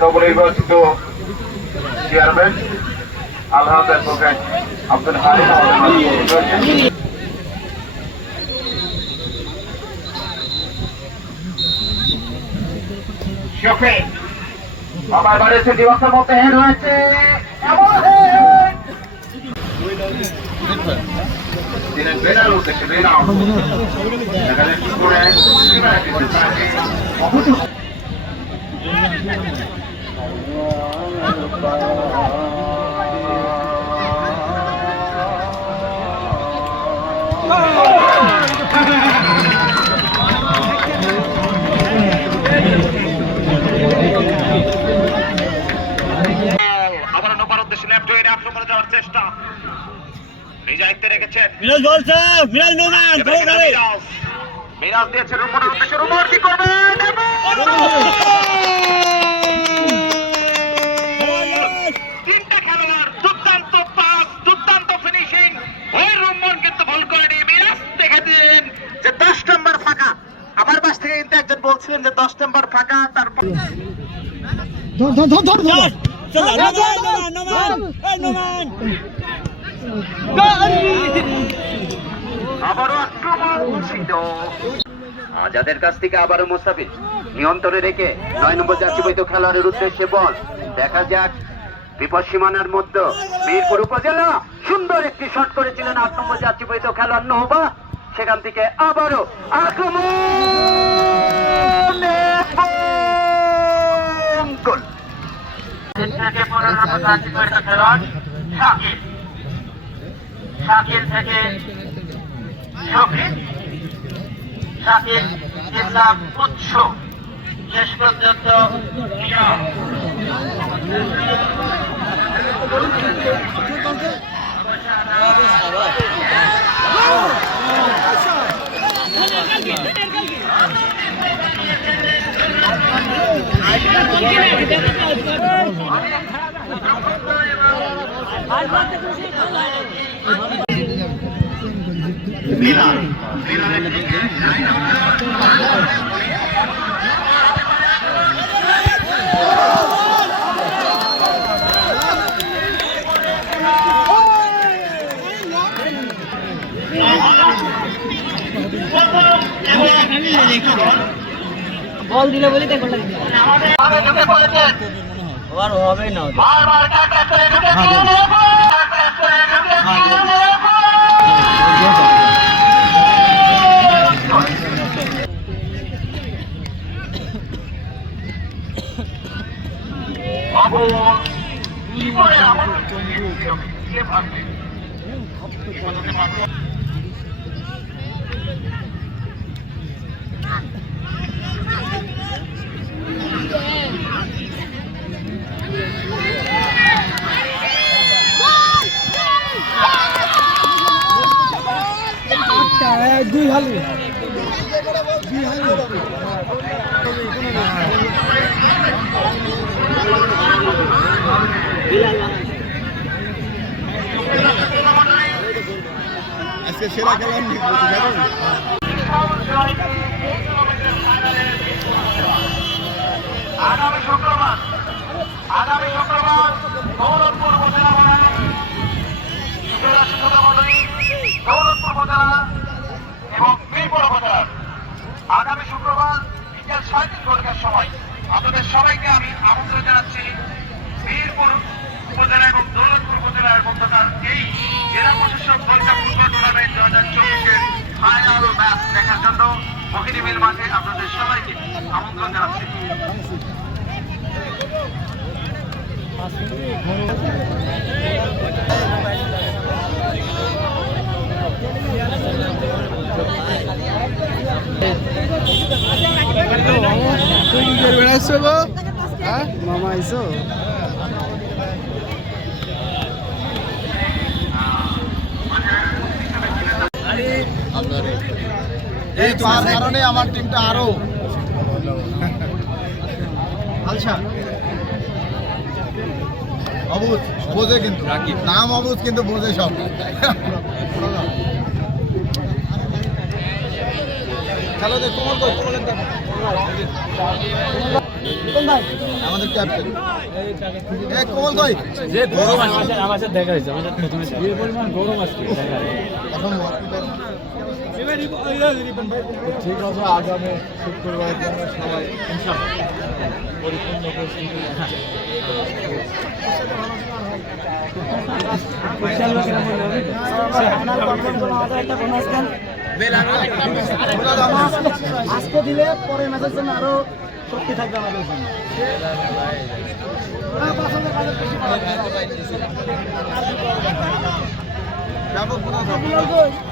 নবনির্বাচিত চেয়ারম্যান আলহাজ অ্যাডভোকেট আব্দুল হারিম আমার বাড়ির সিটি বক্সের মধ্যে হেড হয়েছে এমন চেষ্টা। নিজ আয়ত্তে রেখেছেন। মিরাজ বলছে মিরাজ নোমান কিন্তু মিরাজ। দিয়েছে রুমনের উদ্দেশ্যে রুমন কি করবেন তিনটা খেলোয়াড় দুর্দান্ত পাস দুর্দান্ত ফিনিশিং ওই রুমন কিন্তু ভুল করেনি মিরাজ দেখে দিন যে দশ নম্বর ফাঁকা আমার পাশ থেকে কিন্তু বলছিলেন যে দশ নম্বর ফাঁকা তারপর আবারও আক্রমণ আজাদের কাছ থেকে আবারও মোস্তাফিজ নিয়ন্ত্রণে রেখে নয় নম্বর যাত্রীবৈত খেলোয়াড়ের উদ্দেশ্যে বল। দেখা যাক বিপদ সীমানার মধ্যে মিরপুর উপজেলা সুন্দর একটি শট করেছিলেন আট নম্বর যাত্রীবৈত খেলোয়াড় নহবা। সেখান থেকে আবারও আক্রমণ! গোল থেকে খেলোয়াড় শাকিল শাকিল থেকে শফিক শাকিল ইসলাম উৎস শেষ পর্যন্ত নিয়ম। মিলানের দিকে বল দিলে বলি আমাদের ঢুকে পড়েছেন আর হবে না বারবার দুই হালি। আজকে সেরা খেলাম আগামী শুক্রবার আগামী শুক্রবার দৌলতপুর উপজেলা দৌলতপুর উপজেলা আগামী শুক্রবার বিকেল সাড়ে তিন ঘটিকার সময় আপনাদের সবাইকে আমি আমন্ত্রণ জানাচ্ছি মিরপুর উপজেলা এবং দৌলতপুর উপজেলার মধ্যকার এই জেলা প্রশাসক বৈশাখ ফুটবল টুর্নামেন্ট দু হাজার চব্বিশের ফাইনাল ম্যাচ দেখার জন্য মহিনী মিল মাঠে আপনাদের সবাইকে আমন্ত্রণ জানাচ্ছি। বেড়াচ্ছ গো? হ্যাঁ? মামা আইসো এই তোমার কারণে আমার টিমটা আরও। আলসা অবুজ বোঝে কিন্তু। নাম অবুজ কিন্তু বোঝে সব। খেলো দেখ তোমার তো তোমার আমাদের ক্যাপ্টেন এ কমল কই যে গরম আছে আমার সাথে দেখা হয়েছে আমার সাথে প্রথমে যে পরিমাণ গরম আছে এখন ঠিক আছে আগামী শুক্রবার জন্য সবাই পরিপূর্ণ আজকে দিলে পরের ম্যাচের জন্য আরও শক্তি থাকবে আমাদের জন্য। ব্যাপক